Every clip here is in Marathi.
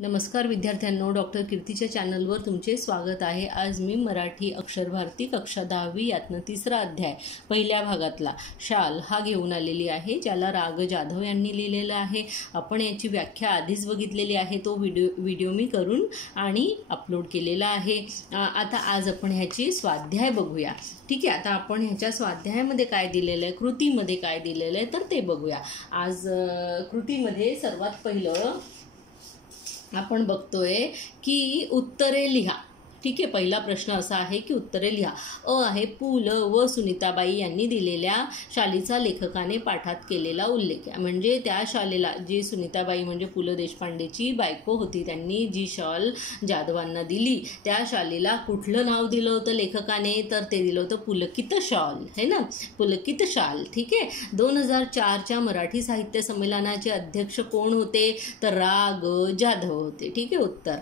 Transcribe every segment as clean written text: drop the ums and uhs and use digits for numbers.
नमस्कार विद्यार्थ्यांनो, डॉक्टर कीर्तीच्या चॅनलवर तुमचे स्वागत आहे। आज मी मराठी अक्षर भारती कक्षा 10वी यातनं तिसरा अध्याय पहिल्या भागातला शाल हा घेऊन आलेली आहे, ज्याला राग जाधव यांनी लिहिलेला आहे। आपण याची व्याख्या आधीच बघितलेली आहे, तो व्हिडिओ मी करून आणि अपलोड केलेला आहे। आता आज आपण ह्याची स्वाध्याय बघूया। ठीक आहे, आता आपण ह्याच्या स्वाध्यायामध्ये काय दिलेलं आहे, कृतीमध्ये काय दिलेलं आहे तर ते बघूया। आज कृतीमध्ये सर्वात पहिलं आपण बघतोय की उत्तरे लिहा। ठीक आहे, पहिला प्रश्न असा आहे की उत्तरे लिहा। आहे पु ल व सुनीताबाई यांनी दिलेल्या शालीचा लेखकाने पाठात केलेला उल्लेख। म्हणजे त्या शालेला जी सुनीताबाई म्हणजे पु ल देशपांडेची बायको होती, त्यांनी जी शॉल जाधवांना दिली त्या शालीला कुठलं नाव दिलं होतं लेखकाने, तर ते दिलं होतं पुलकित शॉल, है ना, पुलकित शाल। ठीक आहे, 2004च्या मराठी साहित्य संमेलनाचे अध्यक्ष कोण होते, तर राग जाधव होते। ठीक आहे, उत्तर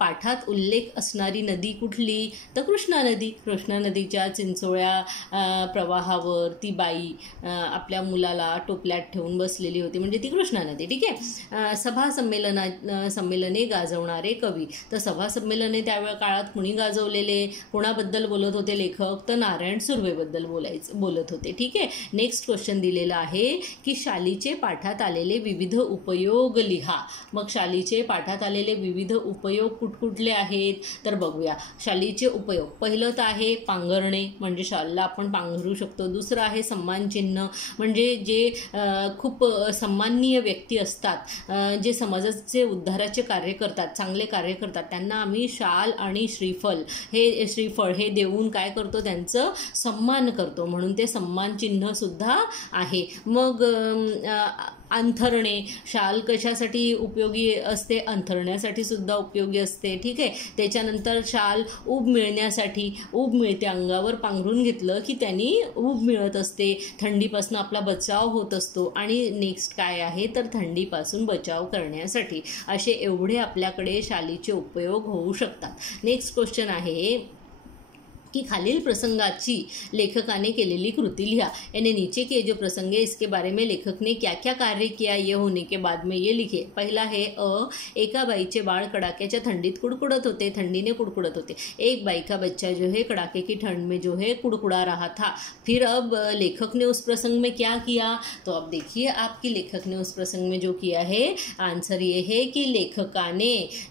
पाठात उल्लेख असणारी नदी कुठली, तर कृष्णा नदी। कृष्णा नदीच्या चिंचोळ्या प्रवाहावर ती बाई आपल्या मुलाला टोपल्यात ठेवून बसलेली होती, म्हणजे ती कृष्णा नदी। ठीक आहे, सभा संमेलने गाजवणारे कवी, तर सभा संमेलने त्यावेळेस काळात कुणी गाजवलेले, कोणाबद्दल बोलत होते लेखक, तर नारायण सुर्वेबद्दल बोलत होते। ठीक आहे, नेक्स्ट क्वेश्चन दिलेला आहे की शालीचे पाठात आलेले विविध उपयोग लिहा। मग शालीचे पाठात आलेले विविध उपयोग कुठकुठले आहेत तर बघूया। शालीचे उपयोग, पहिलं तर आहे पांघरणे, म्हणजे शालला आपण पांघरू शकतो। दुसरं आहे सन्मान चिन्ह, म्हणजे जे खूप सन्माननीय व्यक्ती असतात, जे समाजाचे उद्धाराचे कार्य करतात, चांगले कार्य करतात, त्यांना आम्ही शाल आणि श्रीफळ हे देऊन काय करतो, त्यांचं सन्मान करतो, म्हणून ते सन्मान चिन्ह सुद्धा आहे। मग अंथरणे, शाल कशासाठी उपयोगी असते, अंथरण्यासाठी सुद्धा उपयोगी असते। ठीक आहे, त्याच्यानंतर शाल ऊब मिळण्यासाठी, ऊब मिळते, अंगावर पांघरून घेतलं की त्यांनी ऊब मिळत असते, थंडीपासून आपला बचाव होत असतो। आणि नेक्स्ट काय आहे तर थंडीपासून बचाव करण्यासाठी, असे एवढे आपल्याकडे शालीचे उपयोग होऊ शकतात। नेक्स्ट क्वेश्चन आहे कि खालील प्रसंगाची लेखकाने केलेली कृति लिहा। यानी नीचे के जो प्रसंग है इसके बारे में लेखक ने क्या क्या कार्य किया, ये होने के बाद में ये लिखे। पहला है एका बाईचे बाळ कड़ाक्याच्या थंडीत कुड़कुड़त होते, ठंडी कुड़कुड़त होते। एक बाई का बच्चा जो है कड़ाके की ठंड में जो है कुड़कुड़ा रहा था। फिर अब लेखक ने उस प्रसंग में क्या किया, तो अब देखिए आपकी लेखक ने उस प्रसंग में जो किया है, आंसर ये है कि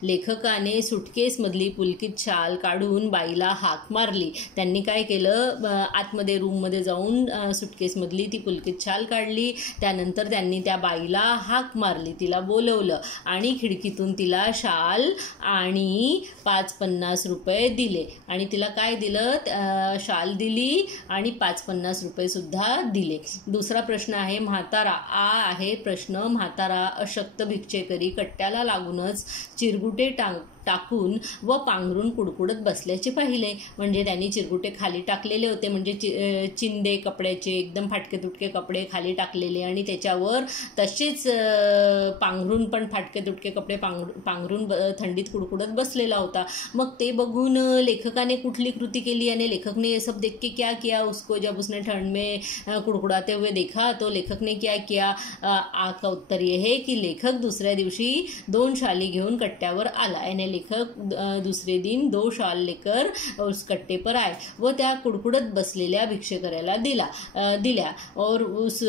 लेखकाने सुटकेस मधली पुलकित शाल काढून बाईला हाक मारली। त्यांनी काय केलं, आतमध्ये रूममध्ये जाऊन सुटकेसमधली ती पुलकित शाल काढली, त्यानंतर त्यांनी त्या बाईला हाक मारली, तिला बोलवलं आणि खिडकीतून तिला शाल आणि 550 रुपये दिले। आणि तिला काय दिलं, शाल दिली आणि 550 रुपये सुद्धा दिले। दुसरा प्रश्न आहे म्हातारा, आहे प्रश्न, म्हातारा अशक्त भिक्षेकरी कट्ट्याला लागूनच चिरगुटे टाकून व पांघरून कुडकुडत बसल्याचे पाहिले। म्हणजे त्यांनी चिरगुटे खाली टाकलेले होते, म्हणजे चिंदे कपड्याचे, एकदम फाटके तुटके कपडे खाली टाकलेले आणि त्याच्यावर तसेच पांघरून पण फाटके तुटके कपडे पांघरून थंडीत कुडकुडत बसलेला होता। मग ते बघून लेखकाने कुठली कृती केली, आणि लेखक ने ये सब देख के क्या किया, उसको जब उसने ठंड में कुड़कुड़ाते हुए देखा तो लेखक ने क्या किया। आ का उत्तर ये है कि लेखक दूसऱ्या दिवशी 2 शाली घेऊन कट्ट्यावर आला। यानी लेखक दूसरे दिन 2 शाल लेकर उस कट्टे पर आए, वो त्या कुड़कुड़त बसलेल्या भिक्षेकऱ्याला दिल्या और उस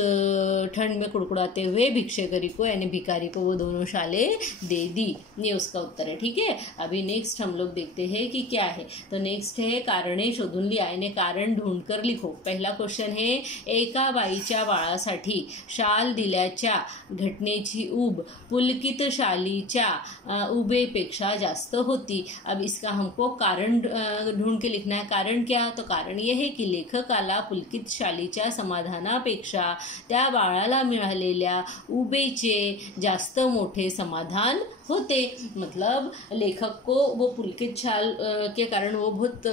ठंड में कुड़कुड़ाते हुए भिक्षेकरी को यानी भिखारी को वो दोनों शाले दे दी। ये उसका उत्तर है। ठीक है, अभी नेक्स्ट हम लोग देखते हैं कि क्या है। तो नेक्स्ट है कारणे शोधून लिहा, यानी कारण ढूंढकर लिखो। पहला क्वेश्चन है एका बाईच्या बाळासाठी शाल दिल्याच्या घटनेची ऊब पुलकित शालीच्या उबेपेक्षा जास्त होती। अब इसका हमको कारण ढूंढ के लिखना है। कारण क्या, तो कारण यह है कि लेखकाला पुलकित शालीच्या समाधानापेक्षा त्या बाळाला मिळालेल्या उबेचे जास्त मोठे समाधान होते। मतलब लेखक को वो पुलकित शाल के कारण वो बहुत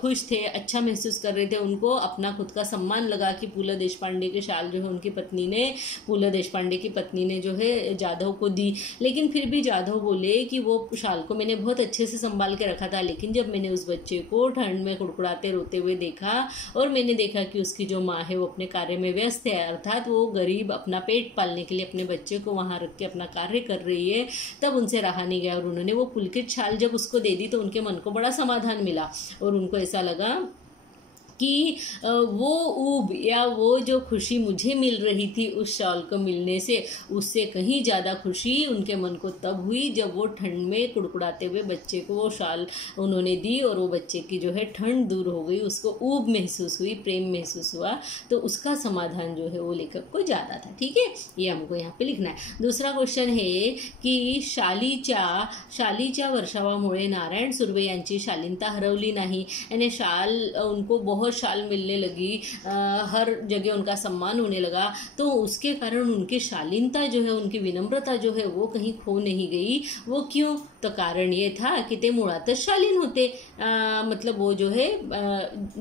खुश थे, अच्छा महसूस कर रहे थे, उनको अपना खुद का सम्मान लगा कि पु ल देशपांडे के शाल जो है उनकी पत्नी ने, पु ल देशपांडे की पत्नी ने जो है जाधव को दी। लेकिन फिर भी जाधव बोले कि वो शाल को मैंने बहुत अच्छे से संभाल के रखा था, लेकिन जब मैंने उस बच्चे को ठंड में कुड़कुड़ाते रोते हुए देखा और मैंने देखा कि उसकी जो माँ है वो अपने कार्य में व्यस्त है, अर्थात वो गरीब अपना पेट पालने के लिए अपने बच्चे को वहाँ रख के अपना कार्य कर रही है, तब उनसे रहा नहीं गया और उन्होंने वो पुलकित शाल जब उसको दे दी तो उनके मन को बड़ा समाधान मिला और उनको ऐसा लगा कि वो ऊब या वो जो खुशी मुझे मिल रही थी उस शाल को मिलने से, उससे कहीं ज़्यादा खुशी उनके मन को तब हुई जब वो ठंड में कुड़कुड़ाते हुए बच्चे को वो शाल उन्होंने दी और वो बच्चे की जो है ठंड दूर हो गई, उसको ऊब महसूस हुई, प्रेम महसूस हुआ। तो उसका समाधान जो है वो लेखक को ज़्यादा था। ठीक है, ये हमको यहाँ पे लिखना है। दूसरा क्वेश्चन है की शालीच्या वर्षावामुळे नारायण सुर्वे यांची शालीनता हरवली नाही, यानी शाल उनको बहुत शाल मिलने लगी, हर जगह उनका सम्मान होने लगा, तो उसके कारण उनकी शालीनता जो है, उनकी विनम्रता जो है वो कहीं खो नहीं गई। वो क्यों? तो कारण ये था कि ते मुळातच शालीन होते, मतलब वो जो है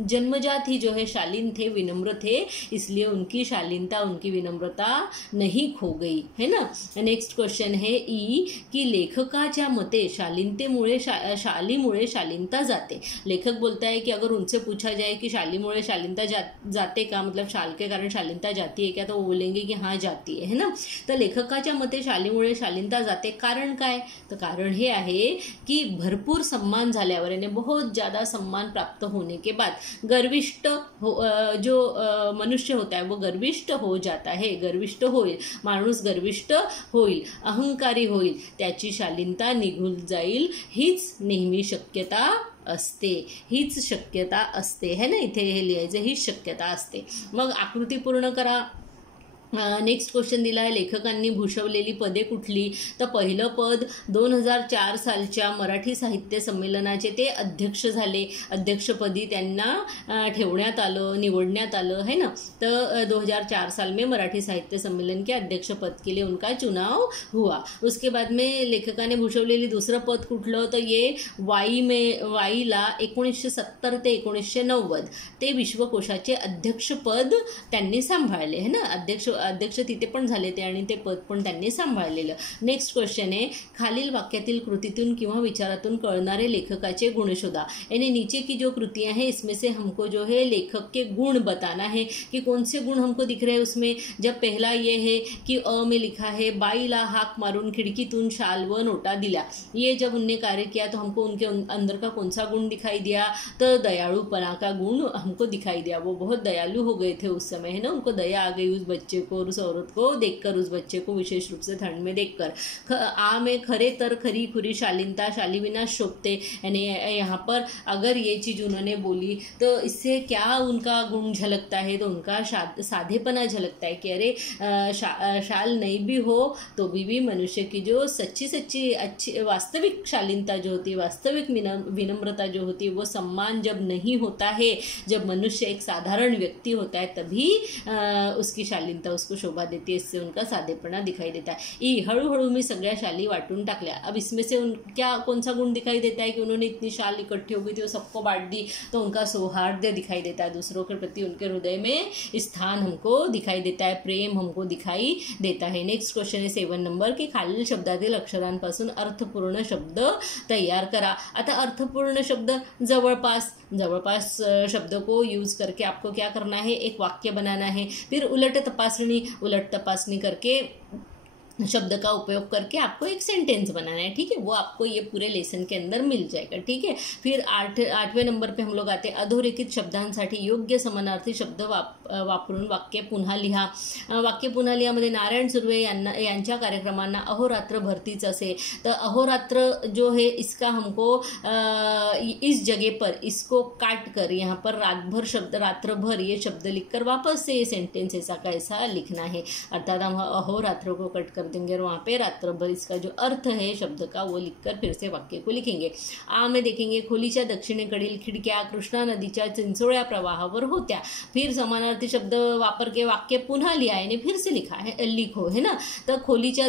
जन्मजात ही जो है शालीन थे, विनम्र थे, इसलिए उनकी शालीनता, उनकी विनम्रता नहीं खो गई, है ना। नेक्स्ट क्वेश्चन है ई की लेखकाच्या मते शालीनतेमुळे शालीमुळे शालीनता जाते। लेखक बोलता है कि अगर उनसे पूछा जाए कि शालीमुळे शालीनता जाते का, मतलब शाल के कारण शालीनता जाती है क्या, तो वो बोलेंगे कि हाँ जाती है ना। तर लेखकाच्या मते शालीमुळे शालीनता जाते, कारण काय? तर कारण हे आहे की भरपूर सम्मान झाल्यावर, यानी बहुत ज़्यादा सम्मान प्राप्त होने के बाद गर्विष्ठ जो मनुष्य होता है वो गर्विष्ठ हो जाता है, गर्विष्ठ होईल, माणूस गर्विष्ठ होईल, अहंकारी होईल, त्याची शालीनता निघून जाईल, हीच नेहमी शक्यता असते, हीच शक्यता असते, है ना, इथे हे लिहायचं, हीच शक्यता असते। मग आकृती पूर्ण करा। नेक्स्ट क्वेश्चन दिला आहे लेखकांनी भूषवलेली पदे कुठली, तर पहिलं पद 2004 सालच्या मराठी साहित्य संमेलनाचे ते अध्यक्ष झाले, अध्यक्षपदी त्यांना ठेवण्यात आलं, निवडण्यात आलं, है ना। तर 2004 साल में मराठी साहित्य सम्मेलन के अध्यक्ष पद के लिए उनका चुनाव हुआ। उसके बाद में लेखकाने भूषवलेली दुसरं पद कुठलं, तर ये वाईला 1970 ते 1990 ते विश्वकोशाचे अध्यक्षपद त्यांनी सांभाळले, है ना। अध्यक्ष तिथे पण झाले ते आणि ते पद पण त्यांनी सांभाळलेलं। नेक्स्ट क्वेश्चन है खालील वाक्यातील कृतीतून किंवा विचारातून कळणारे लेखकाचे गुण शोधा, यानी नीचे की जो कृतियां हैं इसमें से हमको जो है लेखक के गुण बताना है कि कौन से गुण हमको दिख रहे हैं उसमें। जब पहला ये है कि अ में लिखा है बाईला हाक मारून खिड़कीतून शाल व नोटा दिला, ये जब उनने कार्य किया तो हमको उनके अंदर का कौन सा गुण दिखाई दिया, तो दयालुपना का गुण हमको दिखाई दिया। वो बहुत दयालु हो गए थे उस समय, है ना, उनको दया आ गई उस बच्चे को और उस औरत को देखकर, उस बच्चे को विशेष रूप से ठंड में देखकर। आ में खरे तर खरी खुरी शालीनता, शाली बिना शोभते, यानी यहाँ पर अगर ये चीज़ उन्होंने बोली तो इससे क्या उनका गुण झलकता है, तो उनका साधेपना झलकता है कि अरे शाल नहीं भी हो तो भी मनुष्य की जो सच्ची अच्छी वास्तविक शालीनता जो होती है, वास्तविक विनम्रता जो होती है, वो सम्मान जब नहीं होता है, जब मनुष्य एक साधारण व्यक्ति होता है तभी उसकी शालीनता उसको शोभा देती है, इससे उनका साधेपना दिखाई देता है। ई हळूहळू मी सगळ्या शाली वाटून टाकल्या। अब इसमें से कौन सा गुण दिखाई देता है कि उन्होंने इतनी शाल इकट्ठी हो गई थी, वो सबको बांट दी, तो उनका सौहार्द दिखाई देता है, दूसरों के प्रति उनके हृदय में स्थान हमको दिखाई देता है, प्रेम हमको दिखाई देता है। नेक्स्ट क्वेश्चन है 7 नंबर की खालील शब्दातील अक्षरांपासून अर्थपूर्ण शब्द तैयार करा। आता अर्थपूर्ण शब्द जवळपास शब्द को यूज करके आपको क्या करना है, एक वाक्य बनाना है। फिर उलट तपासनी करके शब्द का उपयोग करके आपको एक सेंटेंस बनाना है, ठीक है। वो आपको ये पूरे लेसन के अंदर मिल जाएगा, ठीक है। फिर 8वें नंबर पे हम लोग आते हैं अधोरेखित शब्दांसाठी योग्य समानार्थी शब्द वापरून वाक्य पुन्हा लिहा। वाक्य पुन्हा लिहामध्ये नारायण सुर्वे यांच्या कार्यक्रमांना अहोरात्र भरतीच असे, तर अहोरात्र जो है इसका हमको इस जगह पर इसको काट कर यहाँ पर रातभर शब्द, रात्रभर ये शब्द लिखकर वापस से ये सेंटेंस ऐसा का ऐसा लिखना है, अर्थात हम अहोरात्र को कट कर देंगे और वहाँ पे रात्रभर इसका जो अर्थ है शब्द का वो लिखकर फिर से वाक्य को लिखेंगे। आ में देखेंगे खोलीच्या दक्षिणेकडील खिडक्या कृष्णा नदीच्या चिंचोळ्या प्रवाहावर होत्या, फिर समानार्थी शब्द वापर के वाक्य पुन्हा लिहा यानी फिर से लिखो, है ना। तो खोलीच्या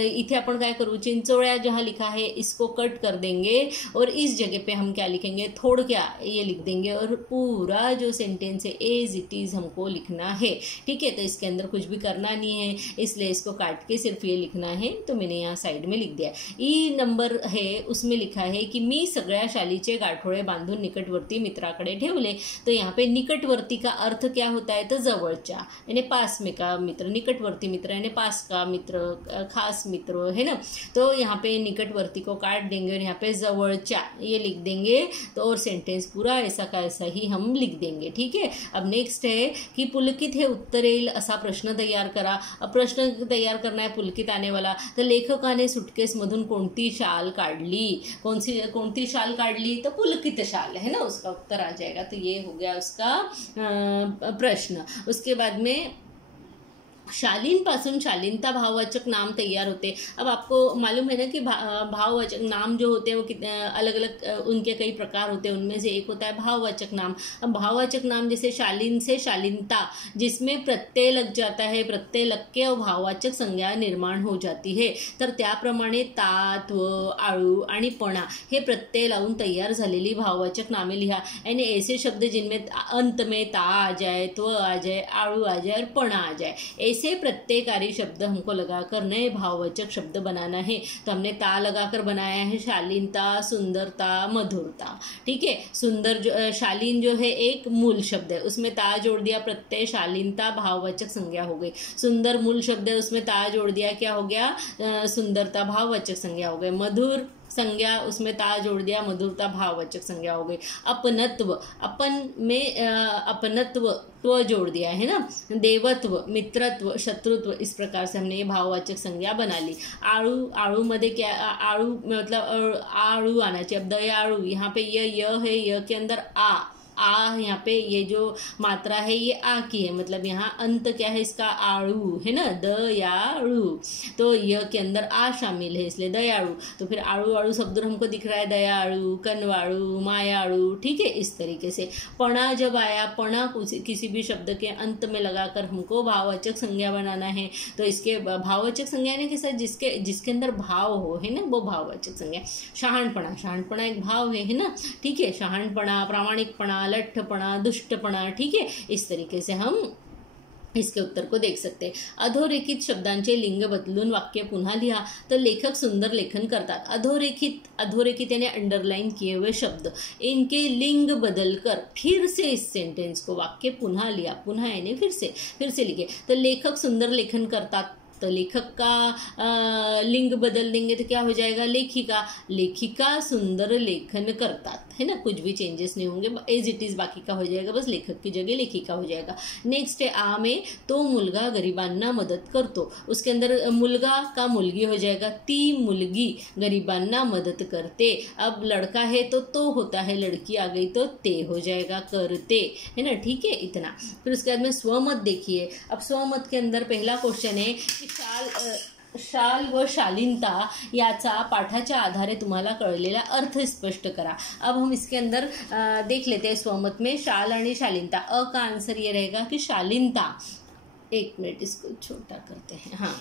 इथे अपन क्या करूँ, चिंचोळ्या जहाँ लिखा है इसको कट कर देंगे और इस जगह पे हम क्या लिखेंगे, थोड़ क्या ये लिख देंगे और पूरा जो सेंटेंस है एज इट इज हमको लिखना है, ठीक है। तो इसके अंदर कुछ भी करना नहीं है, इसलिए इसको काट के सिर्फ ये लिखना है, तो मैंने यहाँ साइड में लिख दिया। ई नंबर है उसमें लिखा है की मी सगळ्या शालीचे गाठोडे बांधून निकटवर्ती मित्राकडे ठेवले। तो यहाँ पे निकटवर्ती का अर्थ क्या होता है, तो जवळच्या, यानी पास में का मित्र, निकटवर्ती मित्र यानी पास का मित्र, खास मित्र है ना। तो यहाँ पे निकटवर्ती को काट देंगे और यहाँ पे जवळच्या ये लिख देंगे, तो और सेंटेंस पूरा ऐसा का ऐसा ही हम लिख देंगे। ठीक है। अब नेक्स्ट है कि पुलकित हे उत्तर येईल असा प्रश्न तैयार करा। अब प्रश्न तैयार करना है पुलकित आने वाला, तो लेखकाने सुटकेसमधून कोणती शाल काढली, कोणती शाल काढली, तो पुलकित शाल है ना, उसका उत्तर आ जाएगा। तो ये हो गया उसका प्रश्न। उसके बाद में शालीन पासून शालीनता भाववाचक नाम तैयार होते। अब आपको मालूम है ना कि भाववाचक नाम जो होते हैं वो कितने अलग अलग उनके कई प्रकार होते हैं, उनमें से एक होता है भाववाचक नाम। अब भाववाचक नाम जैसे शालीन से शालीनता, जिसमें प्रत्यय लग जाता है, प्रत्यय लग के और भाववाचक संज्ञा निर्माण हो जाती है। तर त्याप्रमाणे तात्व, आळू आणि पणा हे प्रत्यय लावून तैयार झालेली भाववाचक नामे लिहा। यानी ऐसे शब्द जिनमें अंत में ता आ जाए, त्व आ जाए, आळू आ जाए और पणा आ जाए, ऐसे प्रत्ययकारी शब्द हमको लगाकर नए भाववाचक शब्द बनाना है। तो हमने ता लगाकर बनाया है शालीनता, सुंदरता, मधुरता। ठीक है। सुंदर शालीन जो है एक मूल शब्द है, उसमें ता जोड़ दिया, प्रत्यय शालीनता भाववाचक संज्ञा हो गई। सुंदर मूल शब्द है, उसमें ता जोड़ दिया, क्या हो गया, सुंदरता भाववाचक संज्ञा हो गई। मधुर संज्ञा, उसमें ता जोड़ दिया, मधुरता भाववाचक संज्ञा हो गई। अपनत्व, अपन में अपनत्व त्व जोड़ दिया है ना। देवत्व, मित्रत्व, शत्रुत्व, इस प्रकार से हमने ये भाववाचक संज्ञा बना ली। आड़ू, आड़ू मध्ये क्या, आड़ू मतलब आड़ू आना चाहिए। अब दयाड़ू, यहाँ पे य है, य के अंदर आ यहाँ पे ये जो मात्रा है ये आ की है, मतलब यहाँ अंत क्या है इसका, आड़ू है ना, दयाड़ू। तो य के अंदर आ शामिल है, इसलिए दयाड़ू। तो फिर आड़ू आड़ू शब्द हमको दिख रहा है, दयाड़ू, कनवाड़ू, मायाड़ू। ठीक है। इस तरीके से पणा जब आया, पणा किसी भी शब्द के अंत में लगाकर हमको भाववाचक संज्ञा बनाना है। तो इसके भाववाचक संज्ञा ने के साथ जिसके अंदर भाव हो, है ना, वो भाववाचक संज्ञा। शहाणपणा, शहाणपणा एक भाव है ना। ठीक है। शहाणपणा, प्रामाणिकपणा, लठ्ठपणा, दुष्टपणा। ठीक है। इस तरीके से हम इसके उत्तर को देख सकते हैं। अधोरेखित शब्दांचे लिंग बदलून वाक्य पुन्हा लिहा। तो लेखक सुंदर लेखन करतात। अधोरेखित यानी अंडरलाइन किए हुए शब्द, इनके लिंग बदलकर फिर से इस सेंटेंस को वाक्य पुनः लिया। पुनः यानी फिर से लिखे। तो लेखक सुंदर लेखन करतात, तो लेखक का लिंग बदल देंगे तो क्या हो जाएगा, लेखिका। लेखिका सुंदर लेखन करतात, है ना, कुछ भी चेंजेस नहीं होंगे, एज इट इज बाकी का हो जाएगा, बस लेखक की जगह लेखिका हो जाएगा। नेक्स्ट है आ में, तो मुलगा गरिबांना मदत करतो, उसके अंदर मुलगा का मुलगी हो जाएगा। ती मुलगी गरिबांना मदत करते। अब लड़का है तो होता है, लड़की आ गई तो ते हो जाएगा, करते, है ना। ठीक है। इतना। फिर उसके बाद में स्वमत देखिए। अब स्वमत के अंदर पहला क्वेश्चन है कि शाल व शालीनता याचा पाठाच्या आधारे तुम्हाला कळलेला अर्थ स्पष्ट करा। अब हम इसके अंदर देख लेते हैं स्वमत में शाल आणि शालीनता। अ का आंसर ये रहेगा कि शालीनता, एक मिनट इसको छोटा करते हैं, हाँ,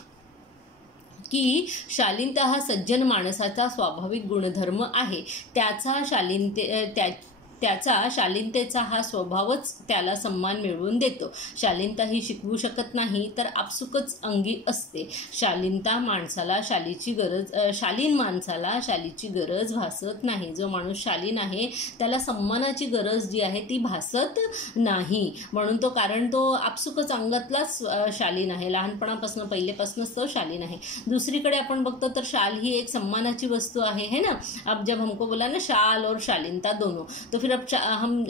की शालीनता हा सज्जन माणसाचा स्वाभाविक गुणधर्म आहे। त्याचा शालीनतेचा हा स्वभावच त्याला सन्मान मिळवून देतो। शालीनता ही शिकवू शकत नाही, तर आपसुकच अंगी असते। शालीन माणसाला शालीची गरज भासत नाही। जो माणूस शालीन आहे त्याला सन्मानाची गरज जी आहे ती भासत नाही, म्हणून तो, कारण तो आपसुकच अंगातलाच शालीन आहे, लहानपणापासून पहिलेपासूनच तो शालीन आहे। दुसरीकडे आपण बघतो तर शाल ही एक सम्मानाची वस्तू आहे, है ना। अब जब हमको बोला ना शाल और शालीनता दोनों, तो फिर अब हम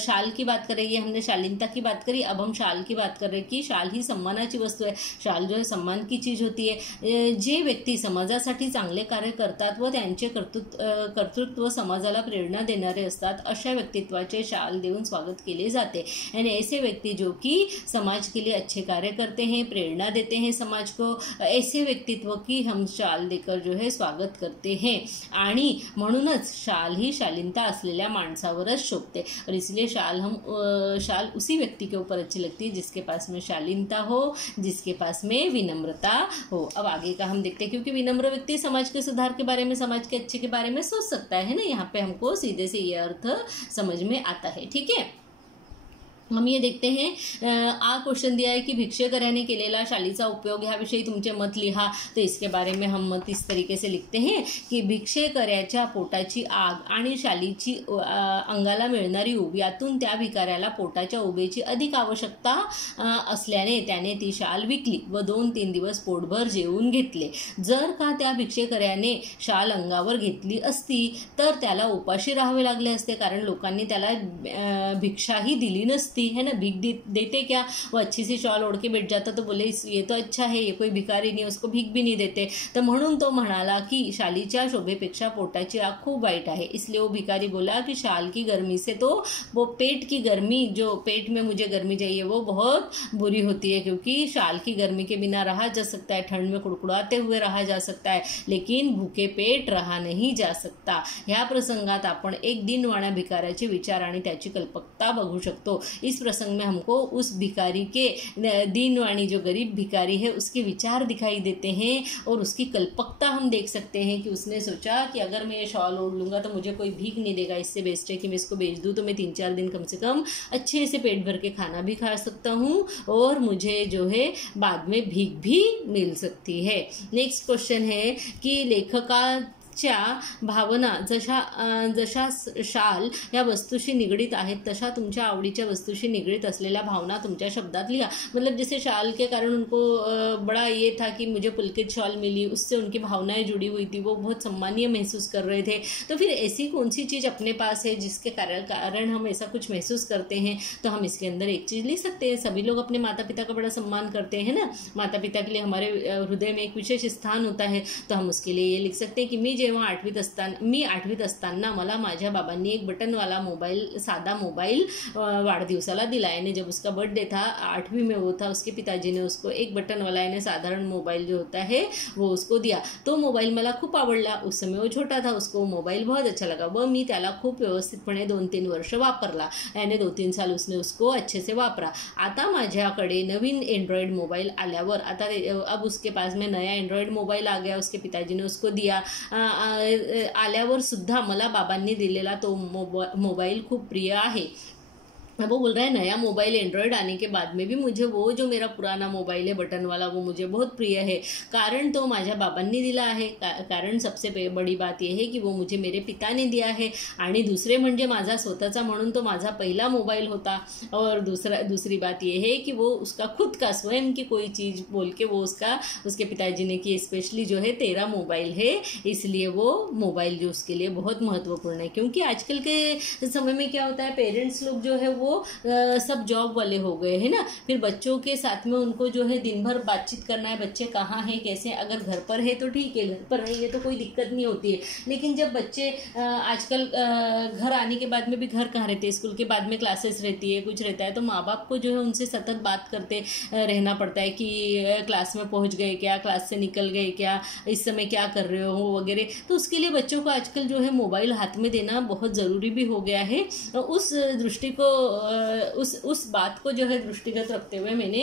शाल की बात करेंगे, हमने शालीनता की बात करी, अब हम शाल की बात कर रहे हैं कि शाल ही सम्मानाची वस्तू आहे। शाल जो है सम्मान की चीज होती है। जे व्यक्ती समाजासाठी चांगले कार्य करतात व त्यांचे कर्तृत्व समाजाला प्रेरणा देणारे असतात, अशा व्यक्तित्वाचे शाल देऊन स्वागत केले जाते। यानी ऐसे व्यक्ति जो कि समाज के लिए अच्छे कार्य करते हैं, प्रेरणा देते हैं समाज को, ऐसे व्यक्तित्व की हम शाल देकर जो है स्वागत करते हैं। आणि म्हणूनच शाल ही शालीनता असलेल्या माणसावरच शोभते, और इसलिए शाल उसी व्यक्ति के ऊपर अच्छी लगती है जिसके पास में शालीनता हो, जिसके पास में विनम्रता हो। अब आगे का हम देखते हैं, क्योंकि विनम्र व्यक्ति समाज के सुधार के बारे में, समाज के अच्छे के बारे में सोच सकता है ना। यहाँ पे हमको सीधे से ये अर्थ समझ में आता है। ठीक है। हम ये देखते हैं आ क्वेश्चन दिया आहे की भिक्षेकऱ्याने केलेला शालीचा उपयोग ह्याविषयी तुमचे मत लिहा. तो इसके बारे में हम मत इस तरीके से लिखते हैं की भिक्षेकऱ्याच्या पोटाची आग आणि शालीची अंगाला मिळणारी ऊब यातून त्या भिकाऱ्याला पोटाच्या उभेची अधिक आवश्यकता असल्याने त्याने ती शाल विकली व 2-3 दिवस पोटभर जेवून घेतले. जर का त्या भिक्षेकऱ्याने शाल अंगावर घेतली असती तर त्याला उपाशी राहावे लागले असते, कारण लोकांनी त्याला भिक्षाही दिली नसती है ना. भीख देते क्या, वो अच्छी सी शॉल ओढ़ के बैठ जाता तो बोले ये तो अच्छा है, ये कोई भिकारी नहीं, उसको भीख भी नहीं देते. तर म्हणून तो म्हणाला की शालीच्या शोभेपेक्षा पोटाची आग खूप वाईट आहे. इसलिए वो भिकारी बोला कि शाल की गर्मी से तो वो पेट की गर्मी, जो पेट में मुझे गर्मी चाहिए वो बहुत बुरी होती है, क्योंकि शाल की गर्मी के बिना रहा जा सकता है, ठंड में कुड़कुड़ाते हुए रहा जा सकता है, लेकिन भूखे पेट रहा नहीं जा सकता. ह्या प्रसंगात आपण एक दीनवाण्या भिकाऱ्याचे विचार आणि त्याची कल्पकता बघू शकतो. इस प्रसंग में हमको उस भिखारी के दीनवाणी, जो गरीब भिखारी है, उसके विचार दिखाई देते हैं और उसकी कल्पकता हम देख सकते हैं कि उसने सोचा कि अगर मैं ये शॉल ओढ़ लूँगा तो मुझे कोई भीख नहीं देगा, इससे बेस्ट है कि मैं इसको बेच दूँ तो मैं 3-4 दिन कम से कम अच्छे से पेट भर के खाना भी खा सकता हूँ और मुझे जो है बाद में भीख भी मिल सकती है. नेक्स्ट क्वेश्चन है कि लेखका च्या भावना जशा शाल या वस्तूशी निगडित आहेत तशा तुमच्या आवडीच्या वस्तूशी निगडित असलेल्या भावना तुमच्या शब्दात लिहा. मतलब जैसे शाल के कारण उनको बड़ा ये था कि मुझे पुलकित शॉल मिली, उससे उनकी भावनाएं जुड़ी हुई थी, वो बहुत सम्मानीय महसूस कर रहे थे. तो फिर ऐसी कौन सी चीज़ अपने पास है जिसके कारण हम ऐसा कुछ महसूस करते हैं, तो हम इसके अंदर एक चीज़ लिख सकते हैं. सभी लोग अपने माता पिता का बड़ा सम्मान करते हैं ना, माता पिता के लिए हमारे हृदय में एक विशेष स्थान होता है. तो हम उसके लिए ये लिख सकते हैं की जेव्हा 8वीत असताना मला माझ्या बाबांनी एक बटनवाला मोबाइल, सादा मोबाइल वाढदिवसाला दिला. यानी जब उसका बर्थडे था, 8वीं में वो था, उसके पिताजी ने उसको एक बटन वाला यानी साधारण मोबाइल जो होता है वो उसको दिया. तो मोबाइल मला खूप आवडला. उस समय वो छोटा था, उसको मोबाइल बहुत अच्छा लगा व मी त्याला खूप व्यवस्थितपणे 2-3 वर्ष वापरला. यानी 2-3 साल उसने उसको अच्छे से वापरा. आता माझ्याकडे नवीन एंड्रॉयड मोबाइल आल्यावर, आता अब उसके पास में नया एंड्रॉयड मोबाइल आ गया, उसके पिताजी ने उसको दिया. आल्यावर सुद्धा मला बाबांनी दिलेला तो मोबाइल खूप प्रिय आहे. अब वो बोल रहा है नया मोबाइल एंड्रॉयड आने के बाद में भी मुझे वो जो मेरा पुराना मोबाइल है बटन वाला वो मुझे बहुत प्रिय है. कारण तो माझ्या बाबांनी दिला आहे. कारण सबसे बड़ी बात ये है कि वो मुझे मेरे पिताने दिया है. आणि दुसरे म्हणजे माझा स्वतःचा म्हणून तो माझा पहिला मोबाइल होता. और दूसरी बात ये है कि वो उसका खुद का स्वयं की कोई चीज़ बोल के वो उसके पिताजी ने की स्पेशली जो है तेरा मोबाइल है, इसलिए वो मोबाइल जो उसके लिए बहुत महत्वपूर्ण है. क्योंकि आजकल के समय में क्या होता है, पेरेंट्स लोग जो है वो सब जॉब वाले हो गए हैं ना. फिर बच्चों के साथ में उनको जो है दिन भर बातचीत करना है, बच्चे कहाँ हैं कैसे, अगर घर पर है तो ठीक है, घर पर नहीं है तो कोई दिक्कत नहीं होती है. लेकिन जब बच्चे आजकल घर आने के बाद में भी घर कहाँ रहते हैं, स्कूल के बाद में क्लासेस रहती है, कुछ रहता है, तो माँ बाप को जो है उनसे सतत बात करते रहना पड़ता है कि क्लास में पहुँच गए क्या, क्लास से निकल गए क्या, इस समय क्या कर रहे हो वगैरह. तो उसके लिए बच्चों को आजकल जो है मोबाइल हाथ में देना बहुत ज़रूरी भी हो गया है. उस दृष्टि को उस बात को जो है दृष्टिगत रखते हुए मैंने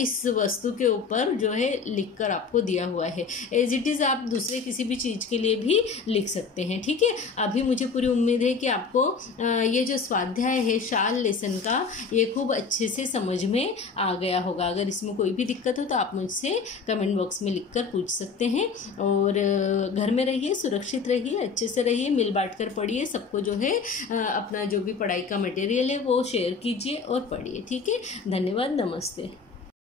इस वस्तु के ऊपर जो है लिखकर आपको दिया हुआ है. एज इट इज़ आप दूसरे किसी भी चीज़ के लिए भी लिख सकते हैं. ठीक है, अभी मुझे पूरी उम्मीद है कि आपको ये जो स्वाध्याय है शाल लेसन का ये खूब अच्छे से समझ में आ गया होगा. अगर इसमें कोई भी दिक्कत हो तो आप मुझसे कमेंट बॉक्स में लिखकर पूछ सकते हैं. और घर में रहिए, सुरक्षित रहिए, अच्छे से रहिए, मिल बांट कर पढ़िए. सबको जो है अपना जो भी पढ़ाई का मटेरियल है वो शेयर कीजिए और पढ़िए. ठीक है, धन्यवाद, नमस्ते.